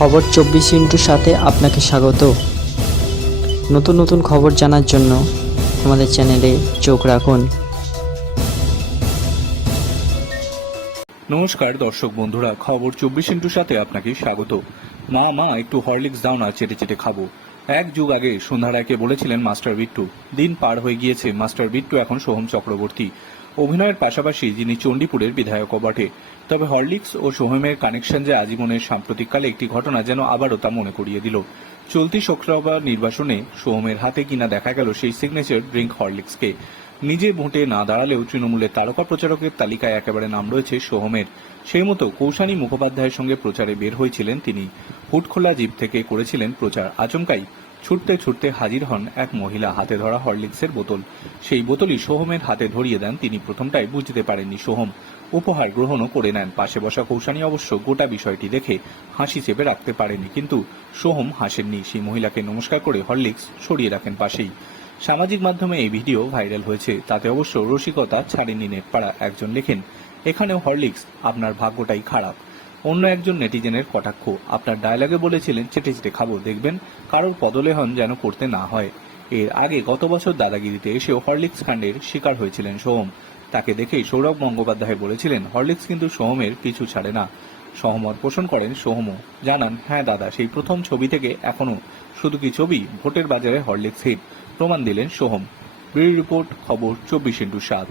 খবর চব্বিশ ইন্টুর সাথে আপনাকে স্বাগত। নতুন নতুন খবর জানার জন্য আমাদের চ্যানেলে চোখ রাখুন। নমস্কার দর্শক বন্ধুরা, খবর চব্বিশ ইন্টুর সাথে আপনাকে স্বাগত। মা মা, একটু হরলিক্স দাও না, চেটে চেটে খাব। এক যুগ আগে সন্ধ্যা রায়কে বলেছিলেন মাস্টার বিট্টু, দিন পার হয়ে গিয়েছে, মাস্টার বিট্টু এখন সোহম চক্রবর্তী। অভিনয়ের পাশাপাশি যিনি চণ্ডীপুরের বিধায়কও বটে। তবে হরলিক্স ও সোহেমের কানেকশন যে আজীবনের সাম্প্রতিককালে একটি ঘটনা যেন আবারও তা মনে করিয়ে দিল। চলতি শুক্রবার নির্বাচনে সোহমের হাতে কিনা দেখা গেল সেই সিগনেচার ড্রিঙ্ক হরলিক্সকে। নিজে ভোটে না দাঁড়ালেও তৃণমূলের তারকা প্রচারকের তালিকায় একেবারে নাম রয়েছে সোহমের। সেই মতো কৌশানী মুখোপাধ্যায়ের সঙ্গে প্রচারে বের হয়েছিলেন তিনি। হুটখোলা জিপ থেকে করেছিলেন প্রচার। আচমকাই ছুটতে ছুটতে হাজির হন এক মহিলা হাতে ধরা হরলিক্সের বোতল। সেই বোতলই সোহমের হাতে ধরিয়ে দেন তিনি প্রথমটাই বুঝতে পারেননি সোহম। উপহার গ্রহণও করে নেন। পাশে বসা কৌশানী অবশ্য গোটা বিষয়টি দেখে হাসি চেপে রাখতে পারেনি। কিন্তু সোহম হাসেননি। সেই মহিলাকে নমস্কার করে হরলিক্স সরিয়ে রাখেন পাশেই। সামাজিক মাধ্যমে এই ভিডিও ভাইরাল হয়েছে। তাতে অবশ্য রসিকতা ছাড়েনি নেটপাড়া। একজন লেখেন, এখানেও হরলিক্স, আপনার ভাগ্যটাই খারাপ। অন্য একজন নেটিজেনের কটাক্ষ, আপনার ডায়লগে বলেছিলেন, চেটে চেটে খাব, দেখবেন কারোর পদলেহন যেন করতে না হয়। এর আগে গত বছর দাদাগিরিতে এসেও হরলিক্স কাণ্ডের শিকার হয়েছিলেন সোহম। তাকে দেখেই সৌরভ গঙ্গোপাধ্যায় বলেছিলেন, হরলিক্স কিন্তু সোহমের পিছু ছাড়ে না। সহমত পোষণ করেন, সোহমও। জানান হ্যাঁ দাদা, সেই প্রথম ছবি থেকে এখনও শুধু কি ছবি? ভোটের বাজারে হরলিক্স হিট। প্রমাণ দিলেন সোহম। ব্যুরো রিপোর্ট, খবর চব্বিশ ইন্টু সাত।